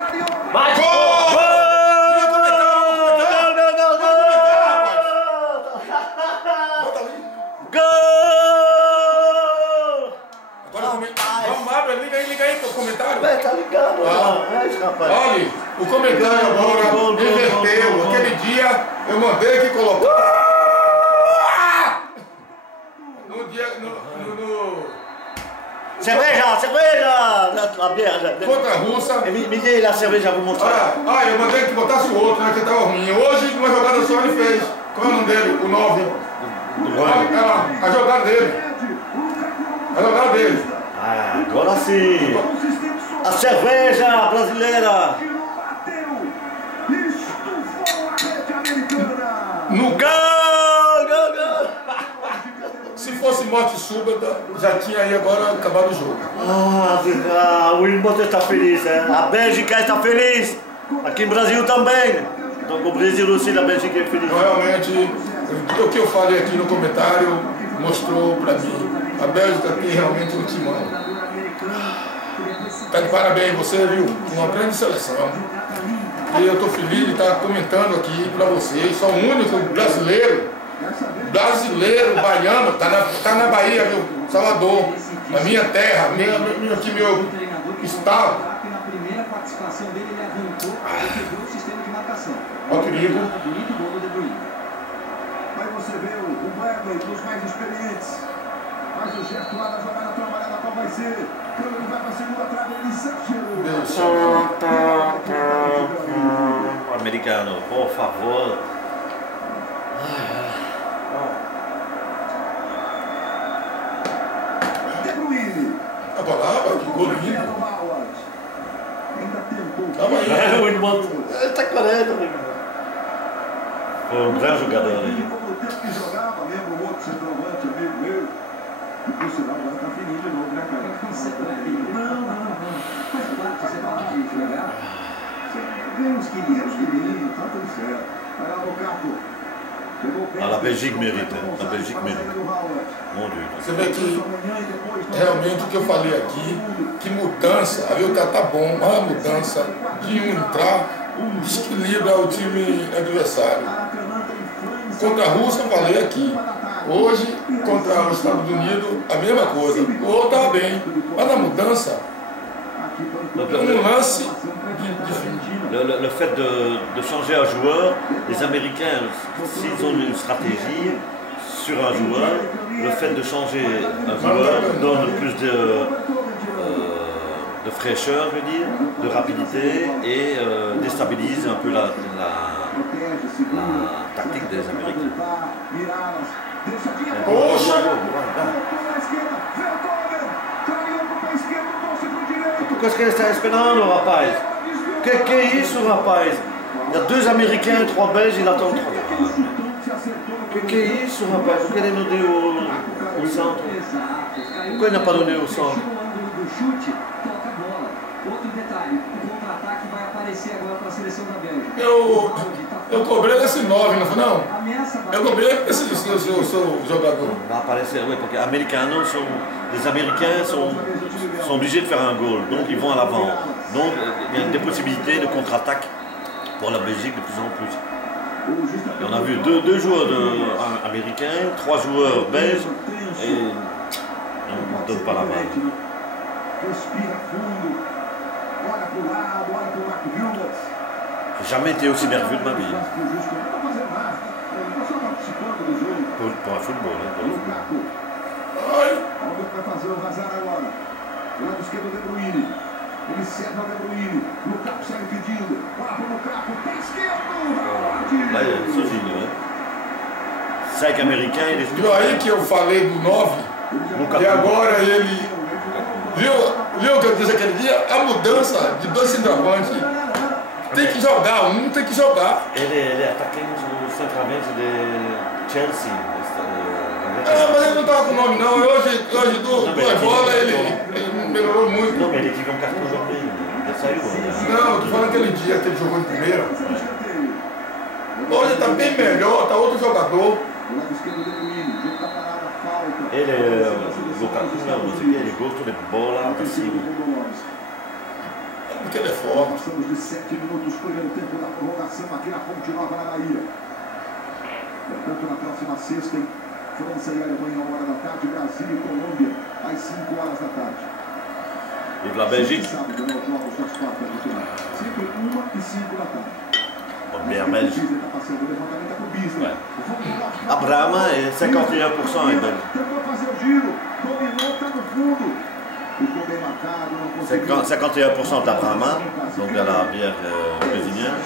Vai! Gol! Gol! Vamos lá, liga aí pro comentário. Tá ligado, rapaz. Olha, o comentário agora inverteu. Aquele dia eu mandei que colocar. No dia. Cerveja! A beira. Contra a russa. Me dê a cerveja, vou mostrar. Eu mandei que botasse o outro, né? Que tava ruim. Hoje, numa jogada só, ele fez. Qual é o nome dele? O 9. Olha lá, a jogada dele. A jogada dele. Agora sim. A cerveja brasileira. No Gol! Se fosse morte súbita, já tinha aí agora acabado o jogo. O Wilmot está feliz, né? A Bélgica está feliz. Aqui no Brasil também. Então, o Brasil sim, a Bélgica é feliz. Realmente, o que eu falei aqui no comentário mostrou pra mim. A Bélgica tem realmente um timão. Tá de parabéns você, viu? Uma grande seleção. E eu tô feliz de estar comentando aqui pra vocês. Sou o único brasileiro, baiano, tá na Bahia, viu? Salvador, na minha terra, meu estado. Na primeira participação dele, ele avançou e quebrou o sistema de marcação. Ó, perigo. Bonito gol do De Bruyne. Aí você vê o Weber, dos mais experientes. Faz o gesto lá na jogada trabalhada, qual vai ser? Câmbio vai para a segunda trave, ele exagerou. Americano, por favor. De Bruyne. A palavra, que gol lindo. Ainda tentou. Calma aí. O Wilmot está correto, amigo. Foi um grande jogador aí. Como o tempo que jogava, lembra o outro centroavante, amigo meu. E por sinal, agora tá fininho de novo, né, cara? Não. Faz parte, você fala de jogar. Vem os quilinhos, tá tudo certo. Vai lá no Capo. La Belgique mérite, la Belgique mérite. Mon Dieu. Você vê que realmente o que eu falei aqui, que mudança, a Vilca tá bom, mas a mudança de um entrar desequilibra o time adversário. Contra a Rússia eu falei aqui. Hoje, contra os Estados Unidos, a mesma coisa. O outro estava bem, mas na mudança, um lance Le fait de changer un joueur, les Américains, s'ils ont une stratégie sur un joueur, le fait de changer un joueur donne plus de fraîcheur, je veux dire, de rapidité et déstabilise un peu la tactique des Américains. poxa, Pourquoi est-ce qu'elle está esperando, rapaz? Que é isso, rapaz? Il y a 2 Américains, 3 Belges, il attend 3. Que é isso, rapaz? Por que ele não deu o centro? Pourquoi ele não pas donné o centro? Do chute, toca a bola. Outro detalhe, o contra-ataque vai aparecer agora para a seleção da Bélgica. eu cobrei esse 9, não foi não? Eu cobrei esse seu jogador. Va apparaître, oui, parce que les Américains sont obligés de faire un goal, donc ils vont à l'avant. Donc il y a des possibilités de contre-attaque pour la Belgique de plus en plus. Et on a vu deux joueurs américains, 3 joueurs belges, et on ne donne pas la balle. J'ai jamais été aussi nerveux de ma vie. Pour un football, hein, pour le football. Vamos ver o que vai fazer o Hazard agora. Lado esquerdo, De Bruyne. Ele serve a De Bruyne. Lukaku segue pedindo. Bola pro Lukaku. Pé esquerdo. Là, il y a Sozinho, né? 5 Américains e eles... Viu aí que eu falei do 9? E agora ele... Viu o que eu disse aquele dia? A mudança de 2 centroavantes. Tem que jogar, um tem que jogar. Ele é atacante do centroavante de Chelsea. Mas ele não estava com o nome não. Hoje duas bolas ele melhorou muito. Não, mas ele tive um cartão vermelho. Já saiu. Não, eu tô falando aquele dia que ele jogou de primeira. Hoje está bem melhor, tá outro jogador. Ele é o Lukaku, não sei o que, ele gosta de bola pra cima. porque ele é forte. Passamos de 7 minutos, primeiro tempo da prorrogação aqui na Ponte Nova, na Bahia. Portanto, na próxima sexta, França e Alemanha, 1 da tarde, Brasil e Colômbia, às 5 horas da tarde. Vive la Belgique. Sábado, né, os jogos das quartas de final. Sempre 1 e 5 da tarde. Bem, a Belgique. Está passando o levantamento com o Bisley. A Brahma é 51% em Belgique. Tentou fazer o giro, dominou, está no fundo. Ficou bem marcado, não conseguiu. 51% da Brahma, donc de la bière brésilienne,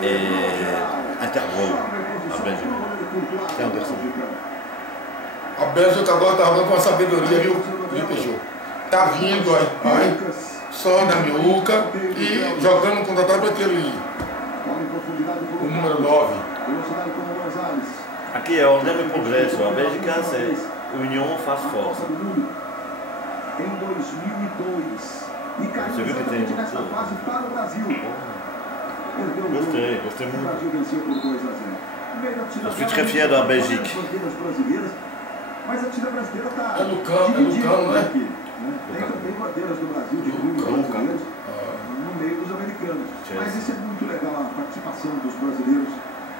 et Intergro, a Belgique. C'est Anderson. A Bélgica agora está jogando com uma sabedoria, viu, Peugeot? Tá vindo aí, só na miúca e jogando no contra-ataque para aquele, o número 9. Aqui é ordem e progresso. A Bélgica, c'est union faz força. Em 2002. E caiu Você viu que tem exatamente nessa fase para o Brasil. Gostei muito. O Brasil venceu por 2-0. Je suis très fier da Belgique. Mas a torcida brasileira está É Lucano, né? Tem bandeiras do Brasil de clubes brasileiros no meio dos americanos. Mas isso é muito legal, a participação dos brasileiros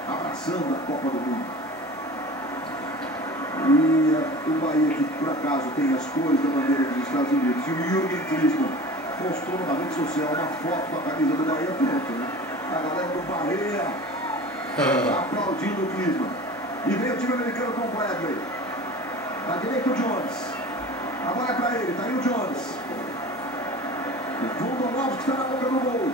abraçando a Copa do Mundo. E o Bahia, que por acaso tem as cores da bandeira dos Estados Unidos, e o Jürgen Klinsmann postou na rede social uma foto com a camisa do Bahia, pronto, né? A galera do Bahia aplaudindo o Klinsmann. E vem o time americano com o Bradley. Na direita o Jones. A bola é para ele, tá aí o Jones. O Vondolov que está na boca do gol.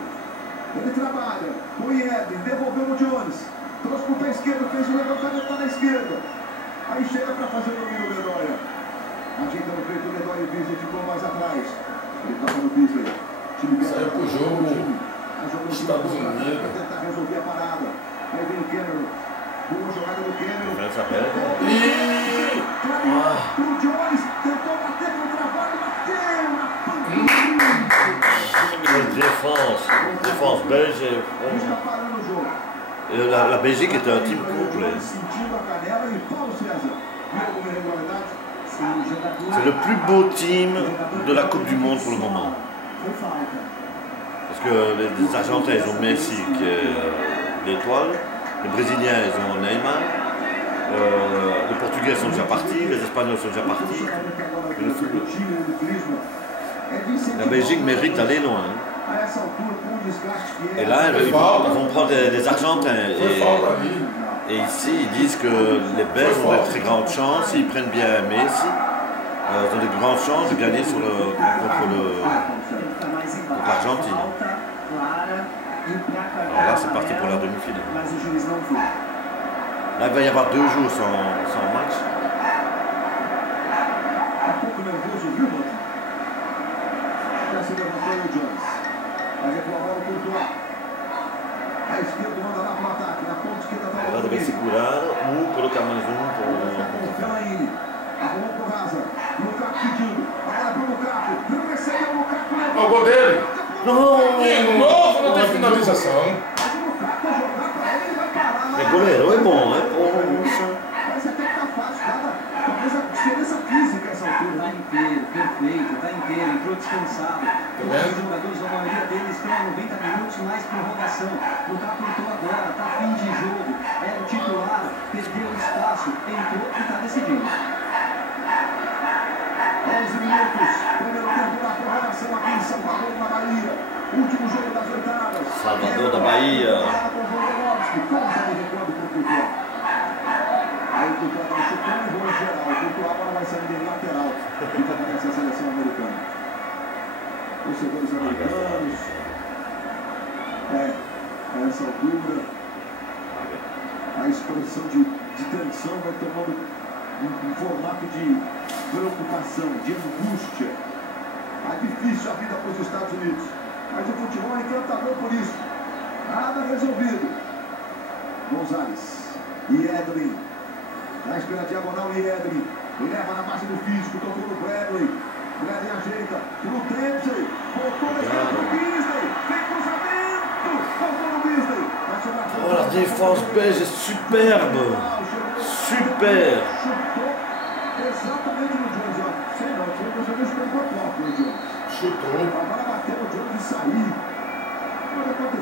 Ele trabalha. O Ieden devolveu o Jones. Trouxe para o pé esquerdo, fez o levantamento lá na esquerda. Aí chega para fazer o domínio do Bedoya. Ajeita no peito do Bedoya e o Bisley ficou mais atrás. Ele toca no Bisley. Saiu pro jogo Estados Unidos. Para tentar resolver a parada. Aí vem o Cameron. Boa jogada do Cameron. França aberta. O Jones tentou bater com o trabalho, bateu na panturrilha. Défense belge. Está parando o jogo. La Belgique est un team complet. Sentindo a canela e Paulo César. Viu alguma irregularidade? C'est le plus beau team de la Coupe du Monde pour le moment. Foi falta. Parce que les Argentins, ils ont Messi qui est l'étoile. Les Brésiliens, ils ont Neymar. Les Portugais sont déjà partis. Les Espagnols sont déjà partis. La Belgique mérite d'aller loin. Et là, ils vont prendre des Argentins. Et ici, ils disent que les Belges ont de très grandes chances. S'ils prennent bien Messi, ils ont de grandes chances de gagner contre l'Argentine. Alors là, c'est parti pour la demi-finale. Là, il va y avoir 2 jours sans match. Agora deve segurar colocar mais Arrumou pro Hazard. Lukaku pedindo. Agora pro Lukaku. Não recebeu o Lukaku. É o gol dele. Não! Novo, não tem finalização. Mas o Lukaku vai jogar pra ele, ele vai parar lá. É goleiro, é bom, é bom. Parece até que tá fácil, cara. Talvez a diferença física essa altura. Tá inteiro, perfeito, tá inteiro, entrou descansado. Os jogadores, a maioria deles estão a 90 minutos mais prorrogação. O Lukaku entrou agora, tá fim de jogo. Era o titular, perdeu o espaço, entrou e tá decidindo. 11 minutos, primeiro tempo da prorrogação aqui em Salvador, na Bahia. Último jogo das oitavas. Salvador da Bahia. Aí o Courtois estava chutando e rua geral. O Courtois agora vai sair de lateral. E favorece a seleção americana. Torcedores americanos. A essa altura, a expressão de tensão vai tomando um formato de preocupação, de angústia. É difícil a vida para os Estados Unidos. Mas o futebol é encantador por isso. Nada resolvido. Gonzalez. E Edlin. Traz pela diagonal e Edlin. Leva na base do físico. Tocou no Bradley. Bradley ajeita. Pro Dempsey. Voltou na esquerda pro Bisley. Vem cruzamento. Voltou no Bisley. Vai sobrar. Oh, la défense belge est superbe. Super. Chutou exatamente no Jones. Sei não, tinha que fazer isso pelo próprio Jones. Chutou. Agora bateu o Jones e saiu.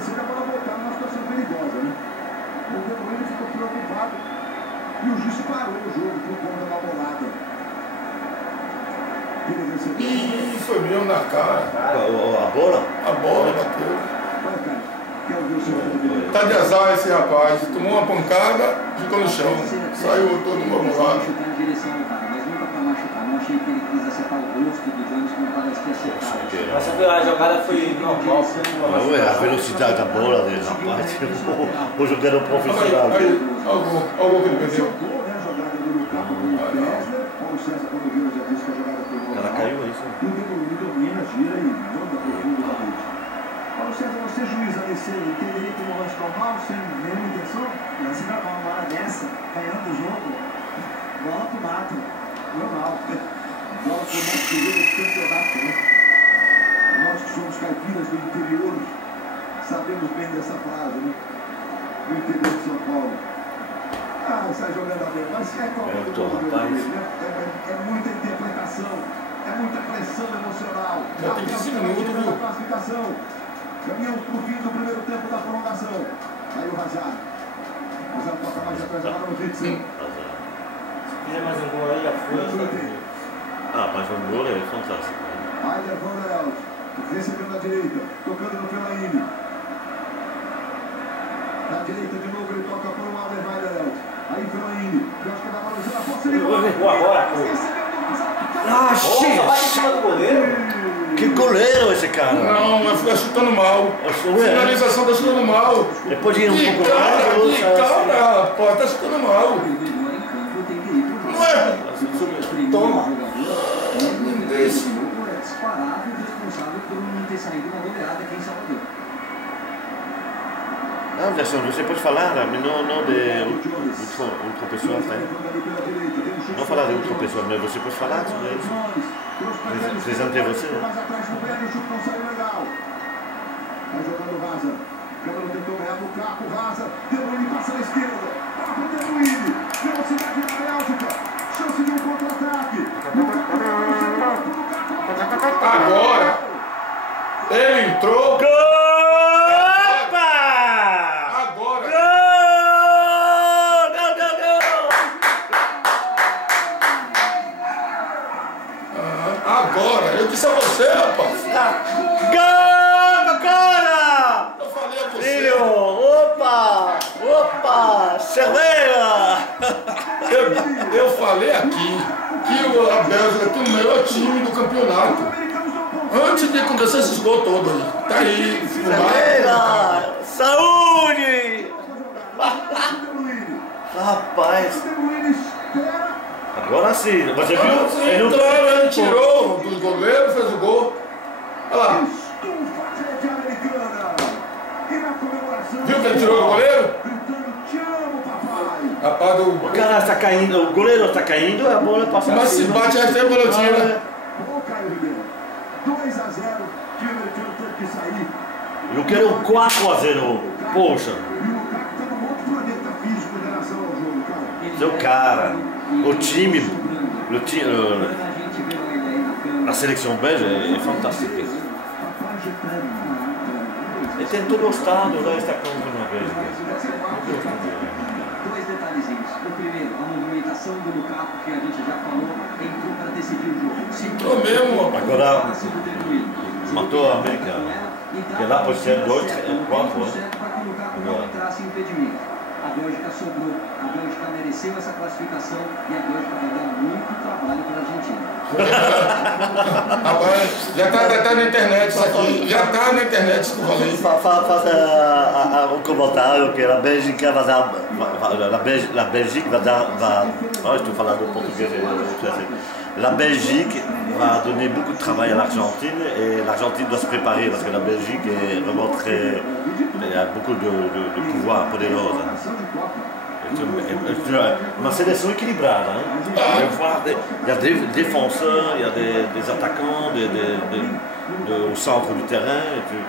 acontecer é a bola voltar numa situação perigosa, né? O De Bruyne ficou preocupado e o juiz parou o jogo por conta da bolada. Ih, foi mesmo na cara. A bola? A bola bateu. Vai, cara. Quer ouvir o seu? Tá de azar esse rapaz. Tomou uma pancada, ficou no chão. Saiu todo mamulado. Chutar em direção ao cara, mas nunca pra machucar. Não achei que ele quis acertar o rosto do Jones como parece que acertar. Essa a jogada foi normal. A velocidade da bola dele, rapaz. O jogador profissional. Algo que ele perdeu. O cara caiu isso. E o De Bruyne domina, gira e manda pro fundo da rede. Paulo César, você juiz ali, você entenderia que um lance normal, sem nenhuma intenção? Não, se dá uma bola dessa, ganhando o jogo, bola pro mato. Normal. Bola pro nosso primeiro campeonato, né? Nós que somos caipiras do interior, sabemos bem dessa frase, né? Do interior de São Paulo. Ah, sai jogando bem, mas é qualquer né? É muita interpretação, é muita pressão emocional. Já tem 15 minutos, viu? Classificação. Caminhamos pro fim do primeiro tempo da prolongação. Aí o Hazard. Hazard toca mais atrás agora no Ritz. Se fizer mais um gol aí, já foi. Mas um gol é fantástico. Aider Van Leelt, recebendo na direita, tocando no Fellaini. Na direita de novo, ele toca por um Aider Van Leelt. Aí Fellaini, que eu acho que é da Maluzinha, a força ele Agora. Ah, Vai em cima do goleiro. que goleiro esse cara. Não, mas fica chutando mal. Finalização tá chutando mal. Ele pode ir um Que pouco cara, mais. que cara, rapaz, tá chutando mal. Não é? Toma. Esse. É disparado e responsável por não ter saído uma goleada aqui em Salvador. Anderson, você pode falar, mas não de outra pessoa, tá? Não falar de outra pessoa, mas você pode falar sobre isso. Apresentei você. Mais atrás no pé, o chute não saiu legal. Vai jogando o Hazard. Câmara tentou ganhar no capo, Hazard. De Bruyne passa na esquerda. Para pro De Bruyne. Velocidade na Bélgica. Chance de um contra-ataque. Agora. Ele entrou. Agora, eu disse a você, rapaz. Gol, cara! Eu falei a você. Filho, opa, cerveja! Eu falei aqui que a Bélgica tem o melhor time do campeonato. Antes de acontecer esses gols todos aí. Tá aí, Cerveja! Saúde! Rapaz! Agora sim, você viu? Ele entrou, ele tirou dos goleiros, fez o gol. Olha lá. Viu que ele tirou do goleiro? Rapaz, O cara está caindo, o goleiro está caindo, a bola passa. Mas se bate a sempre quando tira. 2 a 0, que o americano teve que sair. Eu quero um 4-0. Poxa. E o Lukaku está num outro planeta físico em relação ao jogo, cara. Seu cara, o time, a seleção belga é fantástica. Ele tem todo o estado da esta conta na Bélgica. Dois detalhezinhos. O primeiro, a movimentação do Lukaku, que a gente já falou, entrou para decidir o jogo. Entrou mesmo. Agora matou a americana. Que lá pode ser 2, 4. Para que o Lukaku não entrasse em impedimento. A Bélgica sobrou, a Bélgica mereceu essa classificação e a Bélgica vai dar muito trabalho para a Argentina. Rapaz, já tá na internet isso aqui. Já tá na internet isso que eu falei. Faça um comentário que a Bélgica vai dar. La Belgique vai dar. Oh, estou falando português. La Belgique va donner beaucoup de travail à l'Argentine et l'Argentine doit se préparer parce que la Belgique est vraiment très. Il y a beaucoup de pouvoir poderosa. Uma seleção equilibrada, hein? Il y a des défenseurs, il y a des attaquants, au centre du terrain.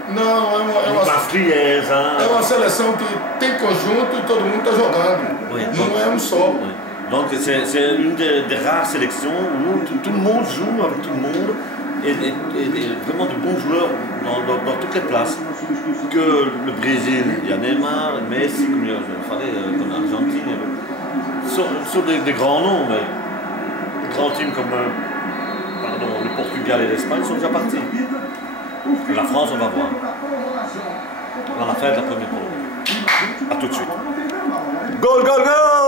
Não, Uma frieza. É uma seleção que tem conjunto e todo mundo está jogando. Oui. Não é um só. Oui. Donc c'est une des rares sélections où tout le monde joue avec tout le monde et vraiment de bons joueurs dans toutes les places. Que le Brésil, il y a Neymar, Messi, comme l'Argentine, sur des grands noms, mais des grands teams comme le Portugal et l'Espagne sont déjà partis. La France, on va voir. On va la faire de la première prolongation. A tout de suite. Goal, goal, goal!